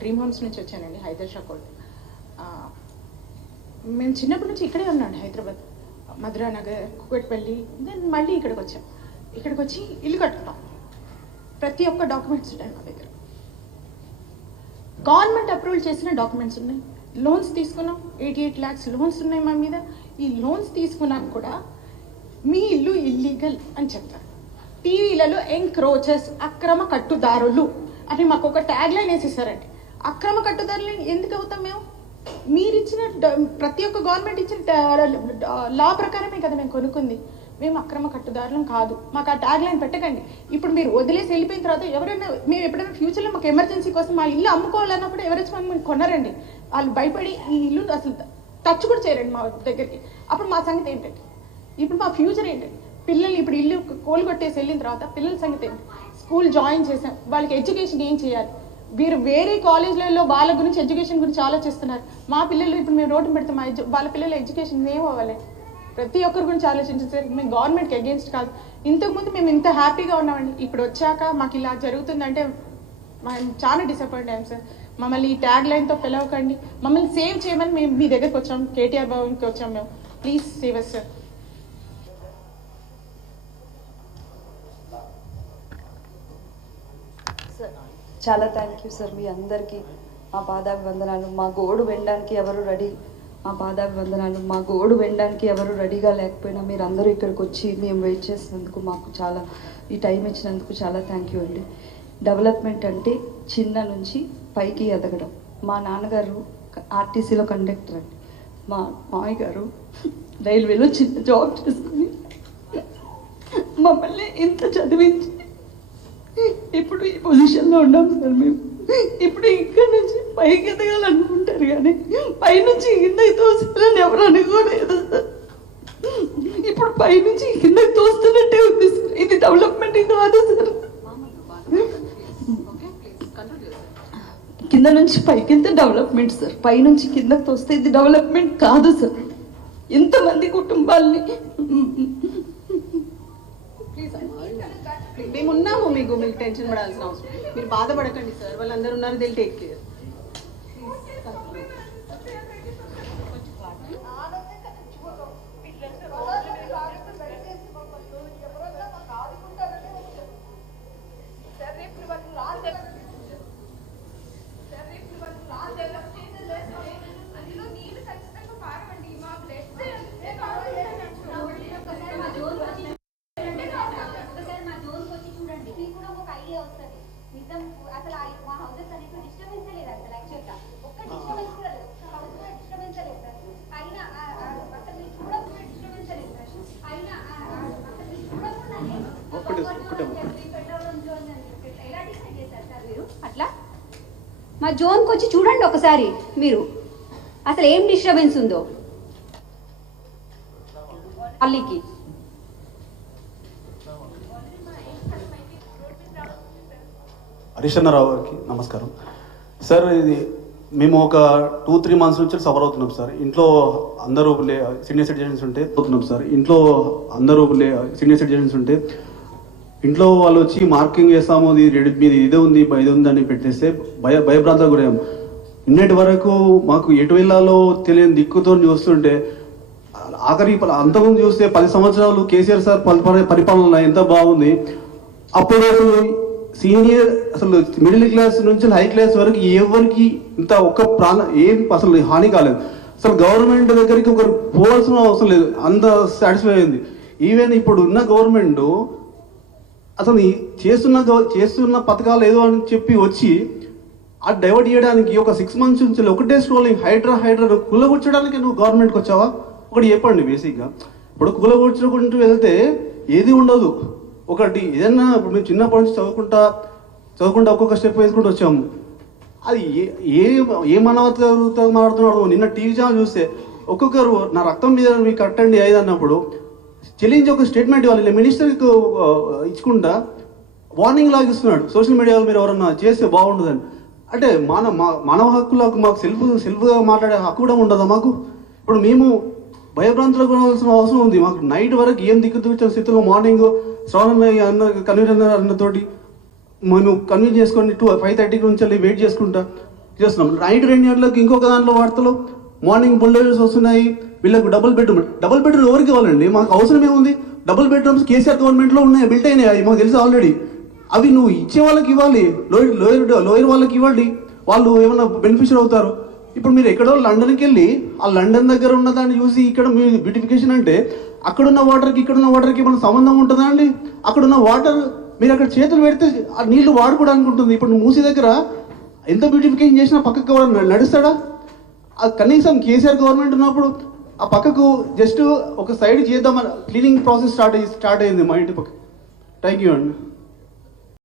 Dream homes నుంచి వచ్చానండి, హైదరాబాద్. మేము చిన్నప్పటి నుంచి ఇక్కడే ఉన్నాండి, హైదరాబాద్, మధురా నగర్, కుకట్పల్లి. దెన్ మళ్ళీ ఇక్కడికి వచ్చాం. ఇక్కడికి వచ్చి ఇల్లు కట్టుకున్నాం. ప్రతి ఒక్క డాక్యుమెంట్స్ ఉన్నాయి మా దగ్గర. గవర్నమెంట్ అప్రూవల్ చేసిన డాక్యుమెంట్స్ ఉన్నాయి. లోన్స్ తీసుకున్నాం, 88 lakhs లోన్స్ ఉన్నాయి మా మీద. ఈ లోన్స్ తీసుకున్నాక కూడా మీ ఇల్లు ఇల్లీగల్ అని చెప్తారు. టీవీలలో ఎంక్రోచెస్, అక్రమ కట్టుదారులు అని మాకు ఒక ట్యాగ్ లైన్ వేసేసారండి. అక్రమ కట్టుదారులు ఎందుకు అవుతాం మేము? మీరు ఇచ్చిన ప్రతి ఒక్క గవర్నమెంట్ ఇచ్చిన లా ప్రకారమే కదా మేము కొనుక్కుంది. మేము అక్రమ కట్టుదారులం కాదు. మాకు ఆ ట్యాగ్ లైన్ పెట్టకండి. ఇప్పుడు మీరు వదిలేసి వెళ్ళిపోయిన తర్వాత ఎవరైనా, మేము ఎప్పుడైనా ఫ్యూచర్లో మాకు ఎమర్జెన్సీ కోసం మా ఇల్లు అమ్ముకోవాలన్నప్పుడు ఎవరైనా మేము కొన్నారండి. వాళ్ళు భయపడి ఈ ఇల్లు అసలు టచ్ కూడా చేయరండి మా దగ్గరికి. అప్పుడు మా సంగతి ఏంటండి? ఇప్పుడు మా ఫ్యూచర్ ఏంటండి? పిల్లలు ఇప్పుడు ఇల్లు కోలుగొట్టేసి వెళ్ళిన తర్వాత పిల్లల సంగతి ఏంటి? స్కూల్ జాయిన్ చేసాం, వాళ్ళకి ఎడ్యుకేషన్ ఏం చేయాలి? వీరు వేరే కాలేజ్లలో వాళ్ళ గురించి ఎడ్యుకేషన్ గురించి ఆలోచిస్తున్నారు. మా పిల్లలు ఇప్పుడు మేము రోడ్డు పెడతాం, వాళ్ళ పిల్లల ఎడ్యుకేషన్ ఏం అవ్వాలి? ప్రతి ఒక్కరి గురించి ఆలోచించారు సార్. మేము గవర్నమెంట్కి అగేన్స్ట్ కాదు. ఇంతకుముందు మేము ఇంత హ్యాపీగా ఉన్నామండి. ఇప్పుడు వచ్చాక మాకు ఇలా జరుగుతుందంటే మేము చాలా డిసప్పాయింట్ అయ్యాం సార్. మమ్మల్ని ఈ ట్యాగ్ లైన్తో పిలవకండి. మమ్మల్ని సేవ్ చేయమని మేము మీ దగ్గరికి వచ్చాం, కేటీఆర్ భవన్కి వచ్చాం మేము. Please save us sir. చాలా థ్యాంక్ యూ సార్. మీ అందరికీ మా పాదాభివందనాలు. మా గోడు వినడానికి ఎవరు రెడీ, మా పాదాభివందనాలు. మా గోడు వినడానికి ఎవరు రెడీగా లేకపోయినా మీరు అందరూ ఇక్కడికి వచ్చి మేము వెయిట్ చేసినందుకు, మాకు చాలా ఈ టైం ఇచ్చినందుకు చాలా థ్యాంక్ యూ అండి. డెవలప్మెంట్ అంటే చిన్న నుంచి పైకి ఎదగడం. మా నాన్నగారు ఆర్టీసీలో కండక్టర్ అండి. మా మామయ్య గారు రైల్వేలో చిన్న జాబ్ చేసుకుని మమ్మల్ని ఇంత చదివించి ఇప్పుడు ఈ పొజిషన్లో ఉన్నాం సార్. మేము ఇప్పుడు ఇక్కడ నుంచి పైకి ఎదగాలనుకుంటారు కానీ పైనుంచి కిందకి తోస్తారని ఎవరు అనుకోలేదు సార్. ఇప్పుడు పైనుంచి కిందకి తోస్తున్నట్టే ఉంది సార్. ఇది డెవలప్మెంట్ కాదు సార్. కింద నుంచి పైకి వెళ్తే డెవలప్మెంట్ సార్. పైనుంచి కిందకి తోస్తే ఇది డెవలప్మెంట్ కాదు సార్. ఎంతమంది కుటుంబాలని మేము ఉన్నాము, మీకు టెన్షన్ పడాల్సిన అవసరం. మీరు బాధపడకండి సార్, వాళ్ళందరూ ఉన్నారు, దిల్ టేక్ కేర్. అట్లా మా జోన్కి వచ్చి చూడండి ఒకసారి మీరు, అసలు ఏం డిస్టర్బెన్స్ ఉందో అల్లికి. హరిశ్చంద్రరావు గారికి నమస్కారం సార్. ఇది మేము ఒక 2-3 months నుంచి సఫర్ అవుతున్నాం సార్. ఇంట్లో అందరూ సీనియర్ సిటిజన్స్ ఉంటే అవుతున్నాం సార్. ఇంట్లో అందరూ సీనియర్ సిటిజన్స్ ఉంటే ఇంట్లో వాళ్ళు వచ్చి మార్కింగ్ చేస్తాము, మీది ఇదే ఉంది ఇది ఉంది అని పెట్టేస్తే భయభ్రాంతకు గురయ్యాం. నిన్నటి వరకు మాకు ఎటు వెళ్ళాలో తెలియని దిక్కుతో చూస్తుంటే ఆఖరి అంతకుముందు చూస్తే 10 సంవత్సరాలు కేసీఆర్ సార్ పరిపాలన ఎంత బాగుంది. అప్పుడు సీనియర్ అసలు మిడిల్ క్లాస్ నుంచి హై క్లాస్ వరకు ఎవరికి ఇంత ఒక్క ఏం అసలు హాని కాలేదు. అసలు గవర్నమెంట్ దగ్గరికి ఒకరు పోవాల్సిన అవసరం లేదు, అంత సాటిస్ఫై అయింది. ఈవెన్ ఇప్పుడు ఉన్న గవర్నమెంట్ అసలు చేస్తున్న పథకాలు ఏదో అని చెప్పి వచ్చి అది డైవర్ట్ చేయడానికి ఒక 6 months నుంచి ఒకటే స్ట్రోలింగ్ హైడ్రా కులగొచ్చడానికి నువ్వు గవర్నమెంట్కి వచ్చావా? ఒకటి చెప్పండి. బేసిక్గా ఇప్పుడు కులగొచ్చుకుంటూ వెళ్తే ఏది ఉండదు. ఒకటి ఏదన్నా ఇప్పుడు మేము చిన్నప్పటి నుంచి చదువుకుంటా ఒక్కొక్క స్టెప్ వేసుకుంటూ వచ్చాము. అది ఏ మానవతతో మాట్లాడుతున్నాడు. నిన్న టీవీ ఛానల్ చూస్తే ఒక్కొక్కరు నా రక్తం మీద మీకు కట్టండి 5 అన్నప్పుడు చెల్లించి ఒక స్టేట్మెంట్ ఇవ్వాలి. మినిస్టర్కి ఇచ్చుకుంటా వార్నింగ్ లాగా ఇస్తున్నాడు సోషల్ మీడియాలో, మీరు ఎవరన్నా చేస్తే బాగుండదని. అంటే మానవ హక్కులకు మాకు సెల్ఫ్గా మాట్లాడే హక్కు కూడా ఉండదా మాకు? ఇప్పుడు మేము భయభ్రాంతులకు కొనాల్సిన అవసరం ఉంది. మాకు నైట్ వరకు ఏం దిక్కు స్థితిలో మార్నింగ్ శ్రవణ అన్న కన్వీనర్ అన్నతోటి మేము కన్విన్స్ చేసుకొని 5:30 నుంచి వెళ్ళి వెయిట్ చేసుకుంటా చేస్తున్నాం. నైట్ 2 గంటలకు ఇంకొక దాంట్లో వార్తలు మార్నింగ్ బుల్డోజర్స్ వస్తున్నాయి, వీళ్ళకు డబుల్ బెడ్రూమ్ ఎవరికి ఇవ్వాలండి? మాకు అవసరం ఏముంది? డబుల్ బెడ్రూమ్స్ కేసీఆర్ గవర్నమెంట్లో ఉన్నాయి, బిల్ట్ అయినాయి, అవి మాకు తెలుసు ఆల్రెడీ. అవి నువ్వు ఇచ్చే వాళ్ళకి ఇవ్వాలి, లోయర్ వాళ్ళకి ఇవ్వండి, వాళ్ళు ఏమైనా బెనిఫిషియర్ అవుతారు. ఇప్పుడు మీరు ఎక్కడో లండన్కి వెళ్ళి ఆ లండన్ దగ్గర ఉన్న దాన్ని చూసి ఇక్కడ మీ బ్యూటిఫికేషన్ అంటే అక్కడున్న వాటర్కి ఇక్కడున్న వాటర్కి ఏమైనా సంబంధం ఉంటుందా అండి? అక్కడున్న వాటర్ మీరు అక్కడ చేతులు పెడితే ఆ నీళ్లు వాడుకోవడానికి ఉంటుంది. ఇప్పుడు మూసీ దగ్గర ఎంత బ్యూటిఫికేషన్ చేసినా పక్కకు ఎవరైనా నడుస్తాడా? కనీసం కేసీఆర్ గవర్నమెంట్ ఉన్నప్పుడు ఆ పక్కకు జస్ట్ ఒక సైడ్ చేద్దామని క్లీనింగ్ ప్రాసెస్ స్టార్ట్ అయింది మా ఇంటి పక్క. థ్యాంక్ యూ అండి.